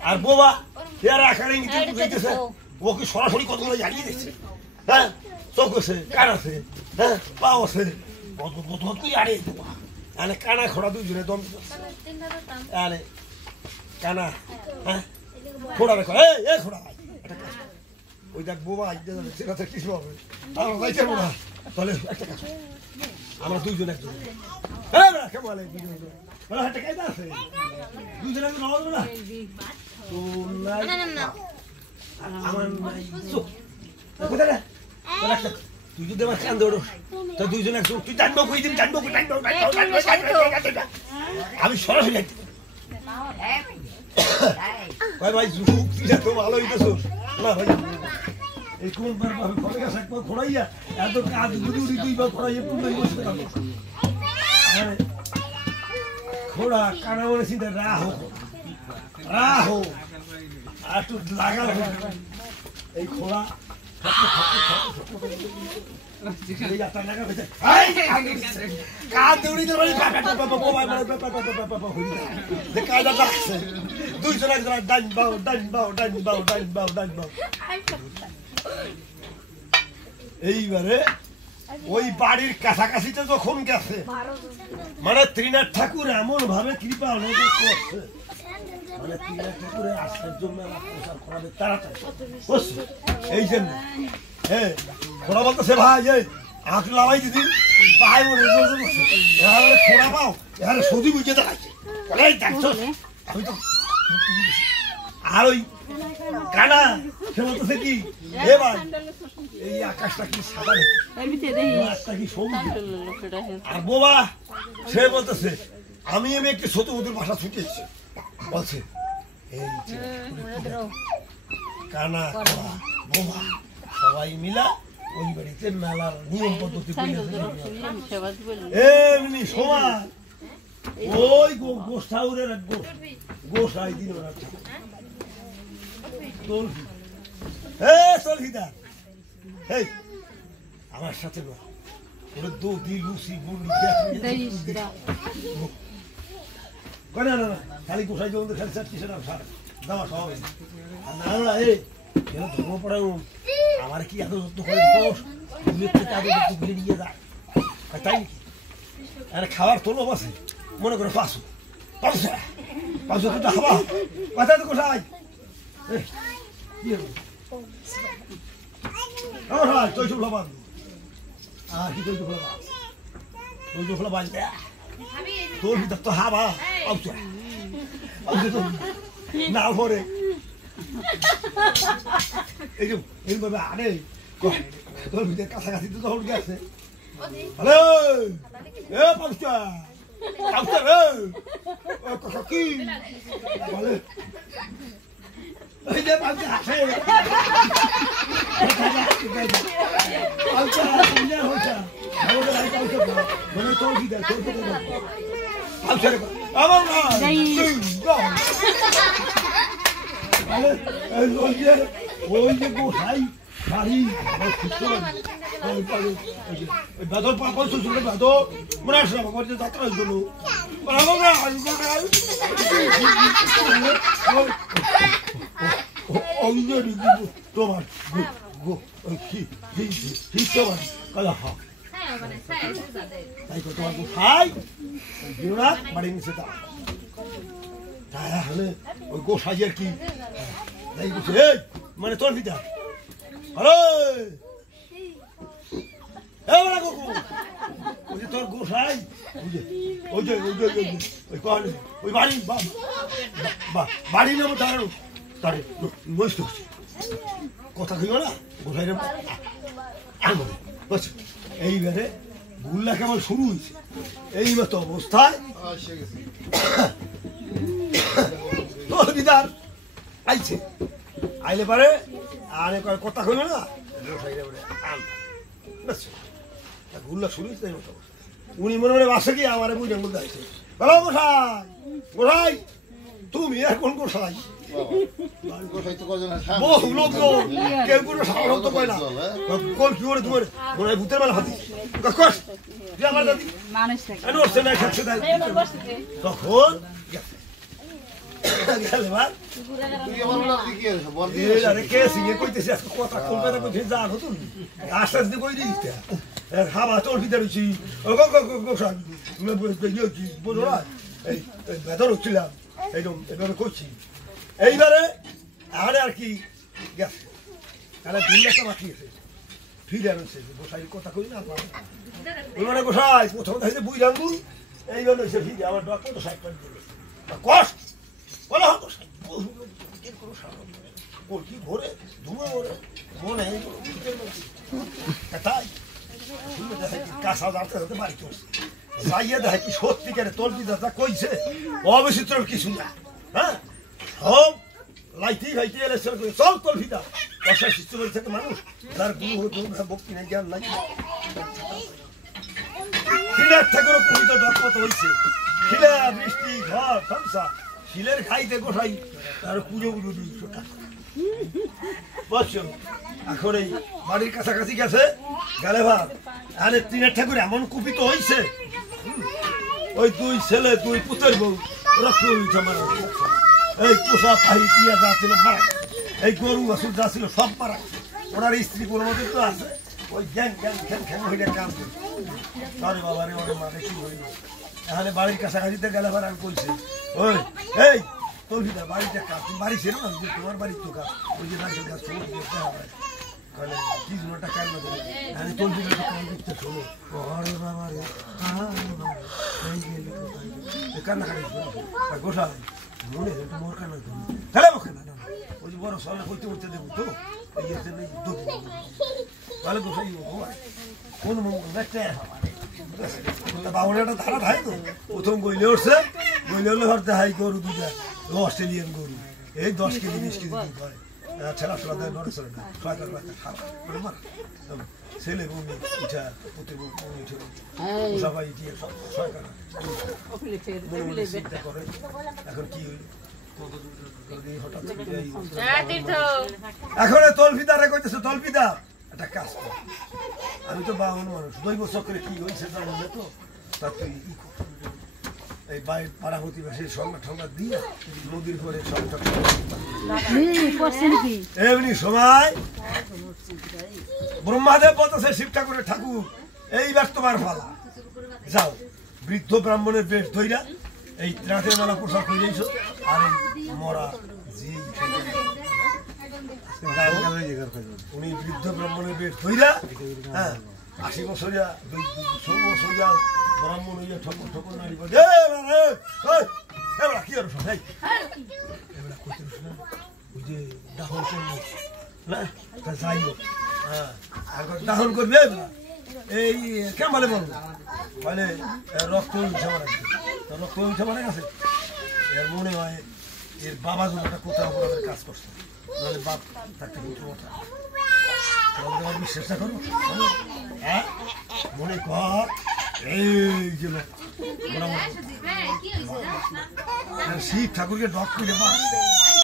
আর বোবা এর আকারে ইঙ্গিত দিতেছে ওকে সরাসরি কতগুলো জানিয়ে দিচ্ছে হ্যাঁ চোখ আছে কান আছে হ্যাঁ পাও আছে বোধ কি আরে বোবা আরে কানা খোড়া দুইজনের দ্বন্দ্ব আরে কানা হ্যাঁ খোড়া রেখো এই খোড়া ওই দেখ বোবা সেটা কিছু হবে আমার যাইতে বোবা তাহলে একটা কাজ আমরা দুইজন একজন হ্যাঁ কেমন দুইজন একটা কায়দা আছে দুইজন একজন হবে না তো আমার কোথায় রে তুই যদি আমার কান দৌড়ো তা দুইজন একজন তুই জানবো কই দিন জানবো আমি সরাসরি যাইতে ভাই ভাই তো ভালো হইতেছ না ভাই এই কোন আমি ফলে গেছে একবার খোড়াইয়া এত কাজ গুলি উড়ি দুইবার খোড়াইয়া পুরো বসে থাকবো খোড়া কানা মনে চিন্তা রাহো আর একটু লাগাল এই খোড়া এইবারে ওই বাড়ির কাছাকাছিতে যখন গেছে মানে ত্রিনাথ ঠাকুর এমন ভাবে কৃপা করছে মানে ত্রিনাথ ঠাকুরের আসার জন্য প্রচার করাবে তাড়াতাড়ি এই জন্য হ্যাঁ খোড়া বলতেছে ভাই এই আঁক লাগাই দিদি পাই খোড়া পাও এখানে সদি বুঝে দেখাচ্ছে আমি তো আর ওই কানা সে বলতেছে কি এ ভাই এই আকাশটা কি সাদা নাকি সবুজ আর বোবা সে বলতেছে আমি একটি ছোট মধুর ভাষা ছুটিয়েছি বলছে এই কানা বোবা সবাই মিলা ওই বাড়িতে মেলার নিয়ম পদ্ধতি এমনি সমান ওই গোস ঠাকুরের এক গোস আই দিন ওরা তলহিদা এই আমার সাথে ওরা দৌদি লুসি বুড়ি না না না খালি গোসাই জল খালি চাচ্ছি সেটা দেওয়া সব না এই ধর্ম পড়াও আমার কি এত যত্ন করে ঘুরে নিয়ে যায় তাই নাকি আরে খাওয়ার তোলো বসে মনে করে পাঁচশো দুটা খাওয়া কথা তো কোথায় তুই শুভলা বাঁধ আর কি তুই শুভলা বাঁধবে তোর ভিতর তো হাবা না ভরে এইভাবে আরে তোর ভিতরে কাছাকাছি তো তখন গেছে হ্যালো এ পাঁচটা পাঁচটা রে কি বলে ওই যে পাঁচটা আসে মানে তোর ভিতরে আমার না ওই যে গোসাই শাড়ি বেদর পাপল শ্বশুরে বেদর মনে আসলে আমার যে যাত্রা হয়েছিল তোমার তোমার কাদা হা তাই তোমার গোসাই বাড়ি নিচে তা তাহলে ওই গোসাইয়ের কি মানে তোর পিতা হ্যালো তোর গোসাই ওই যে ওই বাড়ি বাড়ি নেব দাঁড়ানো তার নষ্ট হচ্ছে কথা কইব না গোসাই বুঝছো এইবারে গুল্লা কেমন শুরু হয়েছে এইবার তো অবস্থায় তোর বিদার আইছে আইলে পারে আর কথা কইল না গুল্লা শুরু হয়েছে উনি মনে মনে বাসে কি আমার বুঝে বলতে আসছে বলো গোসাই গোসাই তুমি এখন গোসাই বহু লোক কেউ কোনো সাহস তো পায় না কল কি করে তোমার মনে হয় ভূতের বেলা হাতি আমার দাদি তখন কথা কলকাতা যা নতুন আস্তে আস্তে কই দিতে খাবার তোর ভিতরে রয়েছি বোঝো না এই ভেতর হচ্ছিলাম এইরকম এভাবে করছি এইবারে আরে আর কি গেছে তাহলে 2 লাখ বাকি আছে ফিরে আনছে গোসাই কথা কই না ওই মানে গোসাই প্রথম থেকে বুঝ আঙ্গুল এইবার হচ্ছে ফিরে আমার ডক্টর তো 60 টাকা দিল কষ্ট বলো গোসাই ওর কি ভরে ধুমে ভরে মনে তাই কাঁচা যাতে যাতে বাড়ি করছে যাইয়া দেখে কি সত্যিকারে তোর পিতা কইছে অবিচিত্র কিছু না হ্যাঁ সব লাইতেই ভাইতে এলে চল তোর পিতা দশা শিষ্য থেকে মানুষ তার গুরু ভক্তি নাই জ্ঞান নাই শিলের ঠাকুর পবিত্র ডকমত হয়েছে শিলা বৃষ্টি ঘর সংসার শিলের খাইতে গোসাই তার পুজো পুজো দিয়েছে বুঝছো এখন এই বাড়ির কাছাকাছি গেছে গেলে ভাব আরে 3 ঠাকুর এমন কুপিত হয়েছে ওই 2 ছেলে 2 পুতের বউ রক্ত হয়েছে আমার এই পোষা পাহি টিয়া যা ছিল মারা এই গরু বাছুর যা ছিল সব মারা ওনার স্ত্রী কোনো মতো তো আছে ওই গ্যাং গ্যাং খ্যাং খ্যাং হইলে কাম করে আরে বাবা রে ওরে মারে কি হইল তাহলে বাড়ির কাছাকাছিতে গেলে ভার আর কইছে ওই এই তোর ভিতরে বাড়িতে কাজ বাড়ি ছিল না তোমার বাড়ির তো কাজ ওই যে নারকেল গাছ ছোট দেখতে হবে তাহলে কি জন্যটা কাজ না দেবে তাহলে তোর ভিতরে কাজ দেখতে শোনো আরে বাবা রে কান্না কাটি গোসাই মনে একটু মোর কান্না তাহলে ওকে না ওই যে বড় সলে করতে করতে দেবো তো এই জন্য ভালো গোসাই কোন মঙ্গল দেখতে বাউনাটা ধারা থাকে তো প্রথম গইলে উঠছে গইলে হলে হরতে হাই গরু 2টা অস্ট্রেলিয়ান গরু এই 10 কেজি 20 কেজি দুধ হয় ছেলা ছেলা দেয় নড়ে চলে না সরকার খাওয়া মানে মারা ছেলে বমি উঠা পুতে বমি উঠে সবাই দিয়ে সরকার চিন্তা করে এখন কি এখন তলফিদারে কইতেছে তলফিদা একটা কাজ কর আমি তো বাউন মানুষ দৈব চক্রে কি হয়েছে জানো না তো তার তুই এই বাইরে পাড়া প্রতিবেশীর সংবাদ সংবাদ দিয়ে নদীর করে সংসার এমনি সময় ব্রহ্মাদেব বলতেছে শিব ঠাকুরের ঠাকুর এইবার তোমার পালা যাও বৃদ্ধ ব্রাহ্মণের বেশ ধইরা এই রাতের মেলা পোশাক হয়ে যাইছ আর এই মরা জি উনি বৃদ্ধ ব্রাহ্মণের বেশ ধইরা হ্যাঁ 80 বছরিয়া 100 বছরিয়া ব্রাহ্মণ হইয়া ঠকর ঠকর নারী বলে কি আর সবাই এবার কইতে ওই যে ডাহল করলো না তা যাই হোক হ্যাঁ দাহন করবে এই কেমন বলে বলবো মানে রক্ত উঠে মারা গেছে রক্ত উঠে মারা গেছে এর মনে হয় এর বাবা যেন একটা কোথাও আমাদের কাজ করছে নাহলে বাপ তাকে উঠে ওঠা বিশ্বাস না করো হ্যাঁ মনে কর এই যে শিব ঠাকুরকে ডক করে